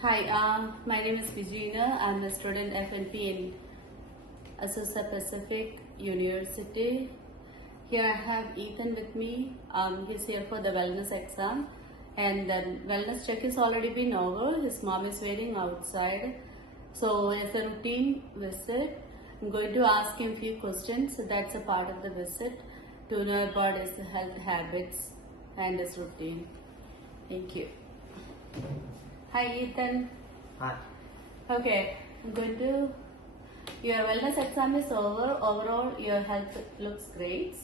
Hi, my name is Vijina. I'm a student FNP in Azusa Pacific University. Here I have Ethan with me. He's here for the wellness exam, and the wellness check has already been over. His mom is waiting outside. So, as a routine visit, I'm going to ask him a few questions. So that's a part of the visit to know about his health habits and his routine. Thank you. Hi, Ethan. Hi. Okay, I'm going to. Your wellness exam is over. Overall, your health looks great.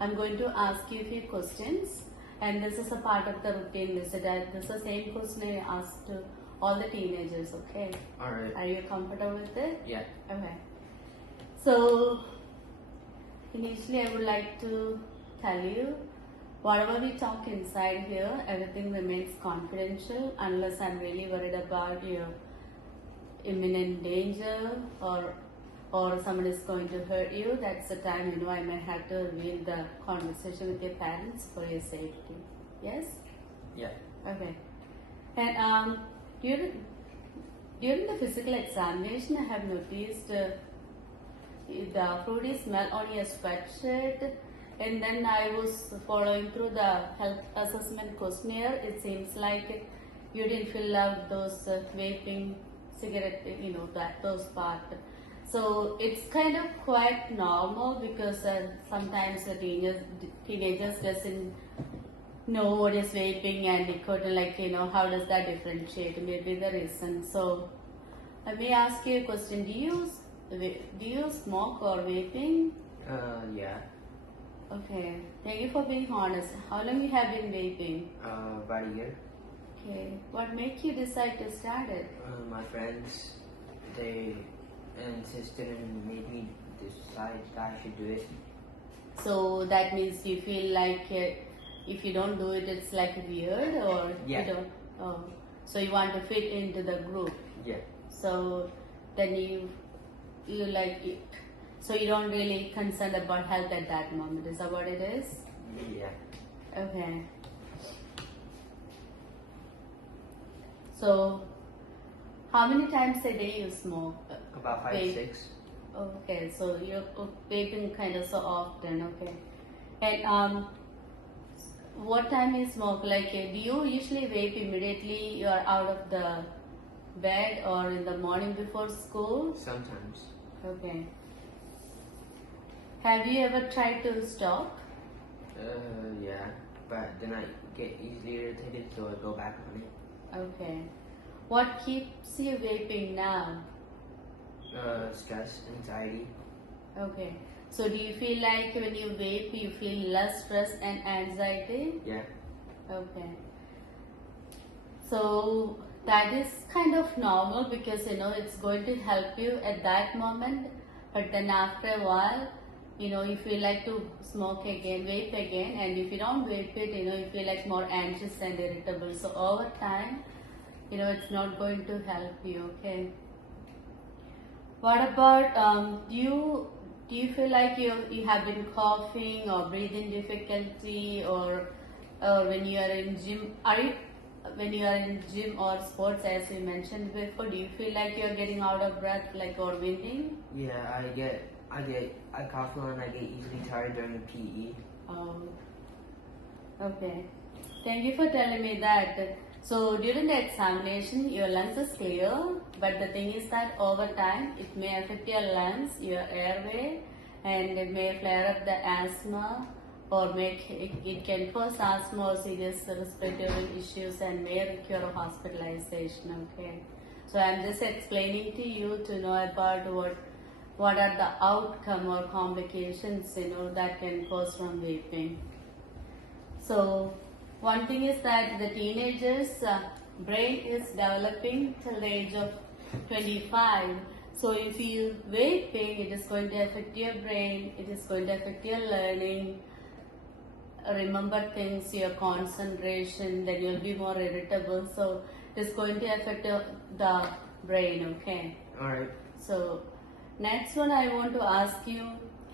I'm going to ask you a few questions, and this is a part of the routine visit. This is the same question I asked to all the teenagers. Okay. Alright. Are you comfortable with it? Yeah. Okay. So, initially, I would like to tell you whatever we talk inside here, everything remains confidential unless I'm really worried about your imminent danger or someone is going to hurt you. That's the time I may have to reveal the conversation with your parents for your safety. Yes? Yeah. Okay. And during the physical examination, I have noticed the fruity smell on your sweatshirt. And then I was following through the health assessment questionnaire. It seems like you didn't fill out those vaping, cigarette, those part. So it's kind of quite normal because sometimes the teenagers doesn't know what is vaping and nicotine, how does that differentiate? Maybe the reason. So let me ask you a question. Do you smoke or vaping? Yeah. Okay. Thank you for being honest. How long you have been vaping? About a year. Okay. What made you decide to start it? My friends, they insisted and made me decide that I should do it. So that means you feel like if you don't do it, it's like weird, or Yeah. you don't. Oh, so you want to fit into the group. Yeah. So then you like it. So you don't really concerned about health at that moment. Is that what it is? Yeah. Okay. So how many times a day you smoke? About 5 Vape. 6. Okay, so you're vaping kind of so often, okay. And what time you smoke? Like, do you usually vape immediately you're out of the bed or in the morning before school? Sometimes. Okay. Have you ever tried to stop? Yeah. But then I get easily irritated, so I go back on it. Okay. What keeps you vaping now? Stress, anxiety. Okay. So do you feel like when you vape, you feel less stress and anxiety? Yeah. Okay. So that is kind of normal because it's going to help you at that moment, but then after a while, you feel like to smoke again, vape again, and if you don't vape it, you feel like more anxious and irritable. So over time, it's not going to help you. Okay. What about do you feel like you have been coughing or breathing difficulty or when you are in gym? When you are in gym or sports, as you mentioned before, do you feel like you're getting out of breath, like, or winding? Yeah, I cough and I get easily tired during PE. Okay. Thank you for telling me that. So during the examination, your lungs is clear, but the thing is that over time, it may affect your lungs, your airway, and it may flare up the asthma, or it can cause asthma or serious respiratory issues and may require hospitalization. Okay. So I'm just explaining to you to know about what are the outcome or complications that can cause from vaping. So one thing is that the teenagers' brain is developing till the age of 25. So if you vaping, it is going to affect your brain, it is going to affect your learning, remember things, your concentration, then you'll be more irritable. So it's going to affect the brain, okay? Alright. So next one I want to ask you,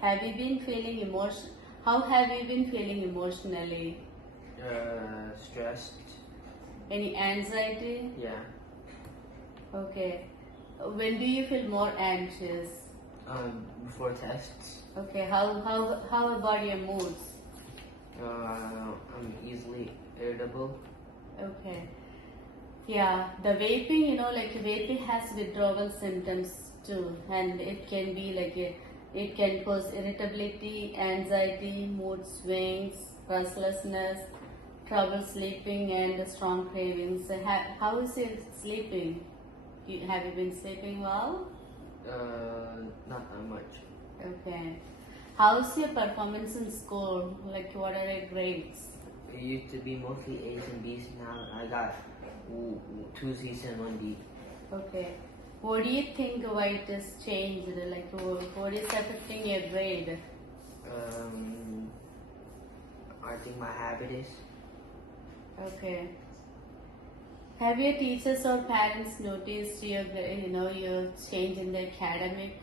have you been feeling how have you been feeling emotionally? Stressed. Any anxiety? Yeah. Okay. When do you feel more anxious? Before tests. Okay. How about your moods? I'm easily irritable. Okay. Yeah, the vaping, like vaping has withdrawal symptoms too, and it can be it can cause irritability, anxiety, mood swings, restlessness, trouble sleeping, and strong cravings. How is your sleeping? Have you been sleeping well? Not that much. Okay. How's your performance in school? Like, what are your grades? It used to be mostly A's and B's. Now I got 2 C's and 1 D. Okay. What do you think why it has changed? Like, what is affecting your grade? I think my habit is. Okay. Have your teachers or parents noticed your change in the academic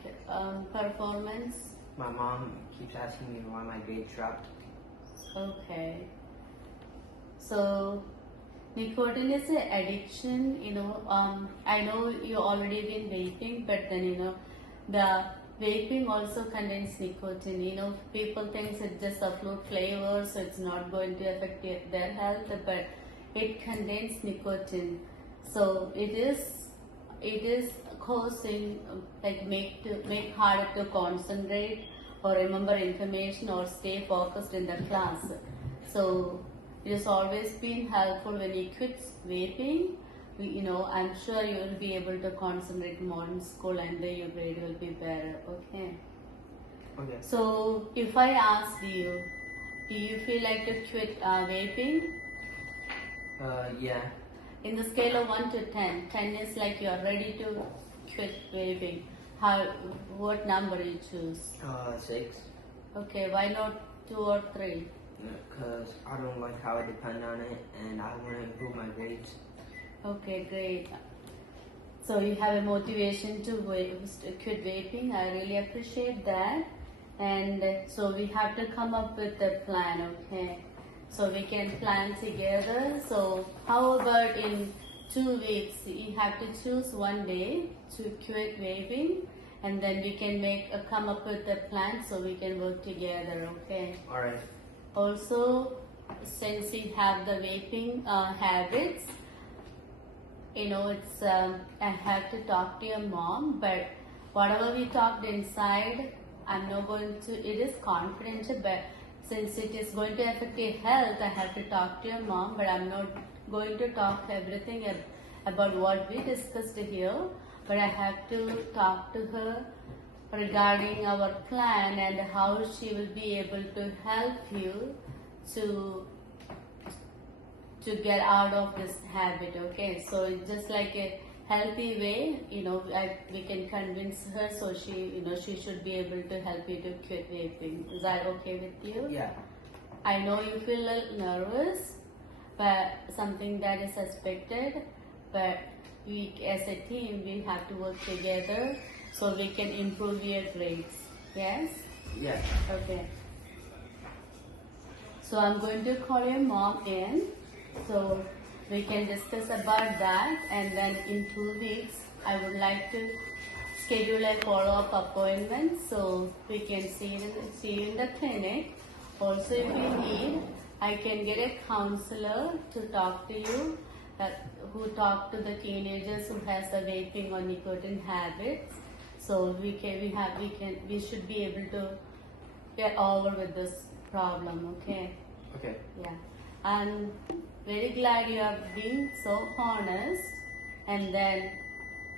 performance? My mom keeps asking me why my grades dropped. Okay. So, nicotine is an addiction, I know you already been vaping, but then, the vaping also contains nicotine. People think it's just a fruit flavor, so it's not going to affect their health, but it contains nicotine. So, it is causing, make harder to concentrate or remember information or stay focused in the class. So, it has always been helpful when you quit vaping. I'm sure you will be able to concentrate more in school and then your grade will be better. Okay. Okay. So, if I asked you, do you feel like to quit vaping? Yeah. In the scale of 1 to 10, 10 is like you are ready to quit vaping. What number you choose? 6. Okay, why not 2 or 3? Because I don't like how I depend on it and I want to improve my grades. Okay, great. So you have a motivation to quit vaping. I really appreciate that. And so we have to come up with a plan, okay? So we can plan together. So how about in 2 weeks, you have to choose one day to quit vaping, and then we can come up with a plan so we can work together, okay? Alright. Also, since you have the vaping habits, it's I have to talk to your mom, but whatever we talked inside, I'm not going to, it is confidential, but since it is going to affect your health, I have to talk to your mom, but I'm not going to talk everything about what we discussed here, but I have to talk to her regarding our plan and how she will be able to help you to get out of this habit, okay? So it's just like a healthy way, we can convince her so she should be able to help you to quit vaping. Is that okay with you? Yeah. I know you feel a little nervous, but something that is suspected, but we as a team, we have to work together so we can improve your grades. Yes? Yeah. Okay. So I'm going to call your mom in, so we can discuss about that, and then in 2 weeks I would like to schedule a follow-up appointment so we can see you in the clinic. Also, if you need, I can get a counselor to talk to you who talk to the teenagers who has the vaping or nicotine habits. So we should be able to get over with this problem. Okay. Okay. Yeah. I'm very glad you are being so honest, and then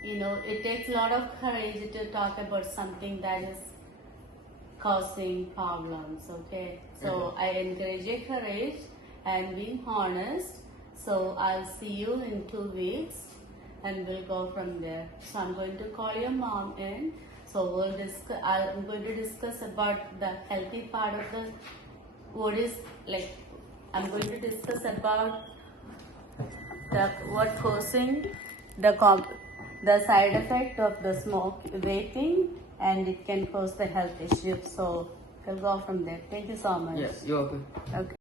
it takes a lot of courage to talk about something that is causing problems. Okay. So I encourage your courage and being honest. So I'll see you in 2 weeks and we'll go from there. So I'm going to call your mom in. So I'm going to discuss about the healthy part of I'm going to discuss about what causing the side effect of the vaping, and it can cause the health issues. So we'll go from there. Thank you so much. Yes, you're welcome. Okay.